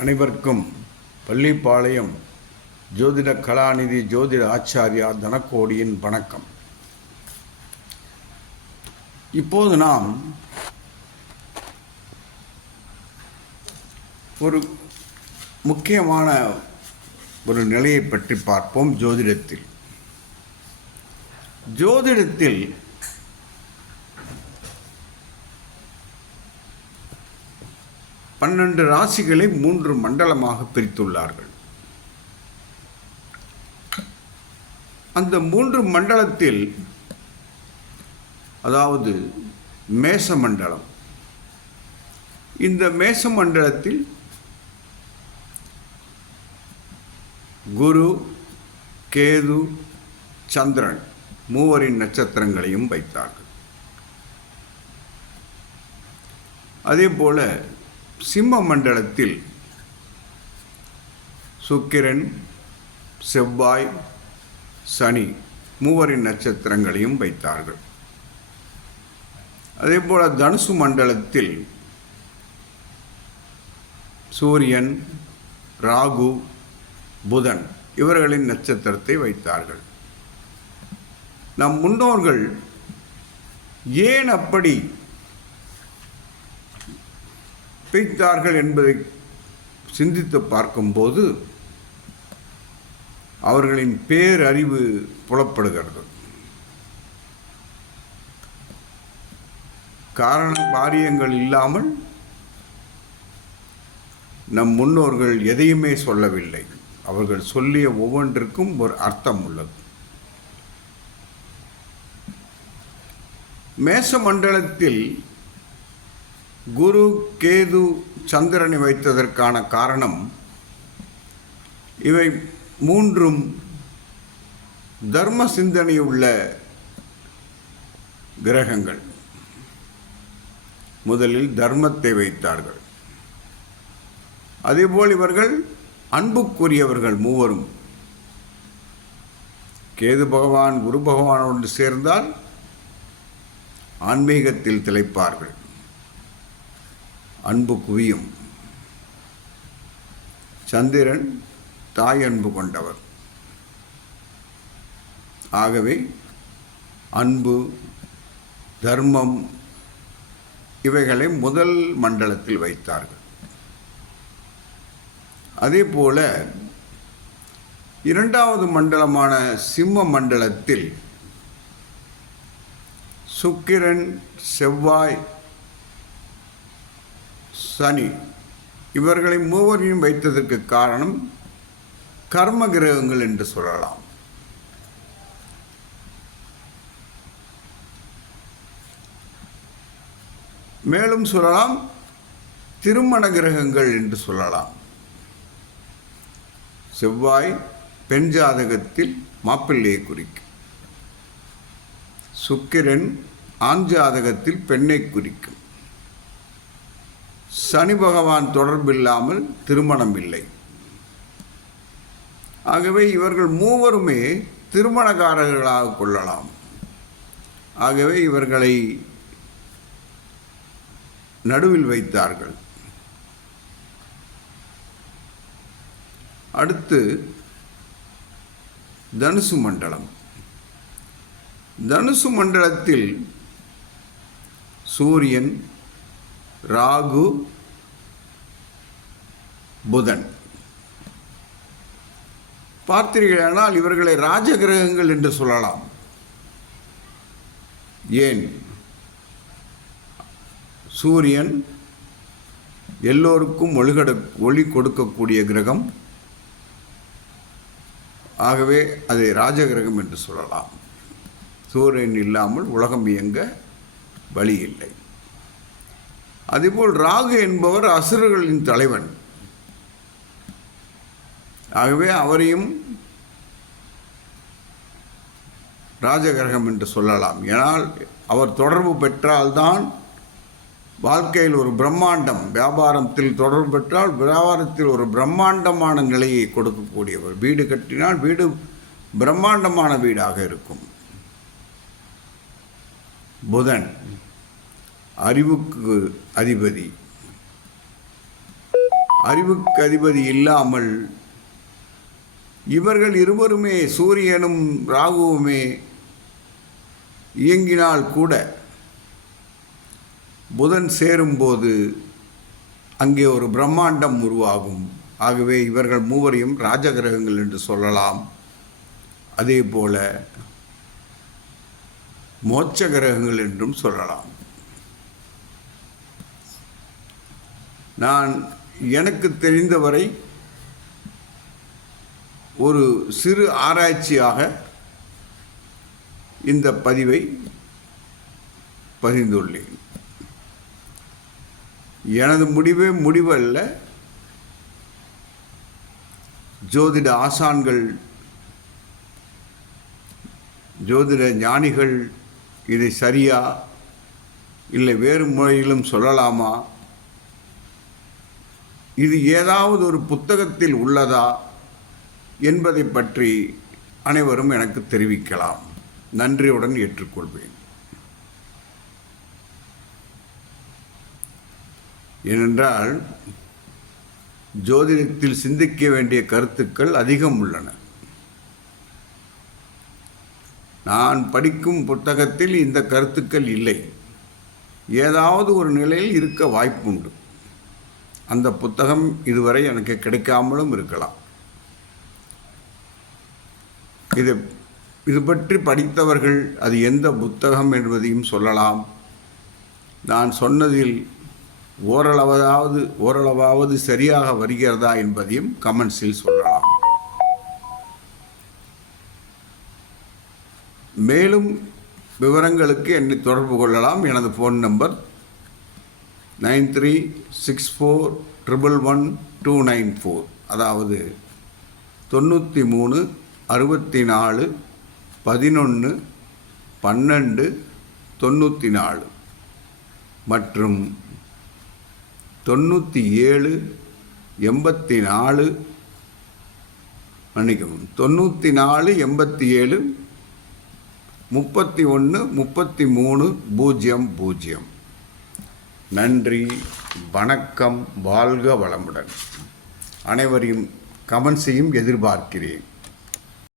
அனைவருக்கும் பள்ளிப்பாளையம் ஜோதிட கலாநிதி ஜோதிட ஆச்சாரியா தனக்கோடியின் வணக்கம். இப்போது நாம் ஒரு முக்கியமான ஒரு நிலையை பற்றி பார்ப்போம் ஜோதிடத்தில். ஜோதிடத்தில் பன்னெண்டு ராசிகளை மூன்று மண்டலமாக பிரித்துள்ளார்கள். அந்த மூன்று மண்டலத்தில் அதாவது மேச மண்டலம். இந்த மேச மண்டலத்தில் குரு கேது சந்திரன் மூவரின் நட்சத்திரங்களையும் வைத்தார்கள். அதே போல சிம்ம மண்டலத்தில் சுக்கிரன் செவ்வாய் சனி மூவரின் நட்சத்திரங்களையும் வைத்தார்கள். அதே போல் தனுசு மண்டலத்தில் சூரியன் ராகு புதன் இவர்களின் நட்சத்திரத்தை வைத்தார்கள். நம் முன்னோர்கள் ஏன் அப்படி வைத்தார்கள் என்பதை சிந்தித்து பார்க்கும்போது அவர்களின் பேரறிவு புலப்படுகிறது. காரண காரியங்கள் இல்லாமல் நம் முன்னோர்கள் எதையுமே சொல்லவில்லை. அவர்கள் சொல்லிய ஒவ்வொன்றிற்கும் ஒரு அர்த்தம் உள்ளது. மேச மண்டலத்தில் குரு கேது சந்திரனை வைத்ததற்கான காரணம் இவை மூன்றும் தர்ம சிந்தனையுள்ள கிரகங்கள். முதலில் தர்மத்தை வைத்தார்கள். அதேபோல் இவர்கள் அன்புக்குரியவர்கள் மூவரும். கேது பகவான் குரு பகவானோடு சேர்ந்தால் ஆன்மீகத்தில் திளைப்பார்கள். அன்பு குவியும். சந்திரன் தாய் அன்பு கொண்டவர். ஆகவே அன்பு தர்மம் இவைகளை முதல் மண்டலத்தில் வைத்தார்கள். அதே போல இரண்டாவது மண்டலமான சிம்ம மண்டலத்தில் சுக்கிரன் செவ்வாய் சனி. இவர்களை மூவரையும் வைத்ததற்கு காரணம் கர்ம கிரகங்கள் என்று சொல்லலாம். மேலும் சொல்லலாம் திருமண கிரகங்கள் என்று சொல்லலாம். செவ்வாய் பெண் ஜாதகத்தில் மாப்பிள்ளையை குறிக்கும். சுக்கிரன் ஆண் ஜாதகத்தில் பெண்ணை குறிக்கும். சனி பகவான் தொடர்பில்லாமல் திருமணம் இல்லை. ஆகவே இவர்கள் மூவருமே திருமணக்காரர்களாக கொள்ளலாம். ஆகவே இவர்களை நடுவில் வைத்தார்கள். அடுத்து தனுசு மண்டலம். தனுசு மண்டலத்தில் சூரியன் ராகு புதன். பார்த்தீர்களானால் இவர்களை ராஜகிரகங்கள் என்று சொல்லலாம். ஏன்? சூரியன் எல்லோருக்கும் ஒளிகட ஒளி கொடுக்கக்கூடிய கிரகம். ஆகவே அதை ராஜகிரகம் என்று சொல்லலாம். சூரியன் இல்லாமல் உலகம் இயங்க வழி இல்லை. அதேபோல் ராகு என்பவர் அசுரர்களின் தலைவன். ஆகவே அவரையும் ராஜகிரகம் என்று சொல்லலாம். ஏனால் அவர் தொடர்பு பெற்றால்தான் வாழ்க்கையில் ஒரு பிரம்மாண்டம் வியாபாரத்தில் தொடர்பு பெற்றால் வியாபாரத்தில் ஒரு பிரம்மாண்டமான நிலையை கொடுக்கக்கூடியவர். வீடு கட்டினால் வீடு பிரம்மாண்டமான வீடாக இருக்கும். புதன். அறிவுக்கு அதிபதி. அறிவுக்கு அதிபதி இல்லாமல் இவர்கள் இருவருமே சூரியனும் ராகுவுமே இயங்கினால் கூட புதன் சேரும்போது அங்கே ஒரு பிரம்மாண்டம் உருவாகும். ஆகவே இவர்கள் மூவரையும் ராஜகிரகங்கள் என்று சொல்லலாம். அதே போல மோட்ச கிரகங்கள் என்றும் சொல்லலாம். நான் எனக்கு தெரிந்தவரை ஒரு சிறு ஆராய்ச்சியாக இந்த பதிவை பதிந்துள்ளேன் எனது முடிவே முடிவல்ல. ஜோதிட ஆசான்கள் ஜோதிட ஞானிகள் இதை சரியா இல்லை வேறு முறையிலும் சொல்லலாமா? இது ஏதாவது ஒரு புத்தகத்தில் உள்ளதா என்பதை பற்றி அனைவரும் எனக்கு தெரிவிக்கலாம். நன்றியுடன் ஏற்றுக்கொள்வேன். ஏனென்றால் ஜோதிடத்தில் சிந்திக்க வேண்டிய கருத்துக்கள் அதிகம் உள்ளன. நான் படிக்கும் புத்தகத்தில் இந்த கருத்துக்கள் இல்லை. ஏதாவது ஒரு நிலையில் இருக்க வாய்ப்புண்டு. அந்த புத்தகம் இதுவரை எனக்கு கிடைக்காமலும் இருக்கலாம். இது இது பற்றி படித்தவர்கள் அது எந்த புத்தகம் என்பதையும் சொல்லலாம். நான் சொன்னதில் ஓரளவாவது ஓரளவாவது சரியாக வருகிறதா என்பதையும் கமெண்ட்ஸில் சொல்லலாம். மேலும் விவரங்களுக்கு என்னை தொடர்பு கொள்ளலாம். எனது phone number nine three six four triple one two nine four. அதாவது தொண்ணூற்றி மூணு அறுபத்தி நாலு பதினொன்று பன்னெண்டு தொண்ணூற்றி நாலு. மற்றும் தொண்ணூற்றி ஏழு எண்பத்தி நாலு மன்னிக்கவும் தொண்ணூற்றி நாலு எண்பத்தி ஏழு முப்பத்தி ஒன்று முப்பத்தி மூணு பூஜ்ஜியம் பூஜ்ஜியம். நன்றி வணக்கம் வாழ்க வளமுடன். அனைவரையும் கமெண்ட்ஸையும் எதிர்பார்க்கிறேன்.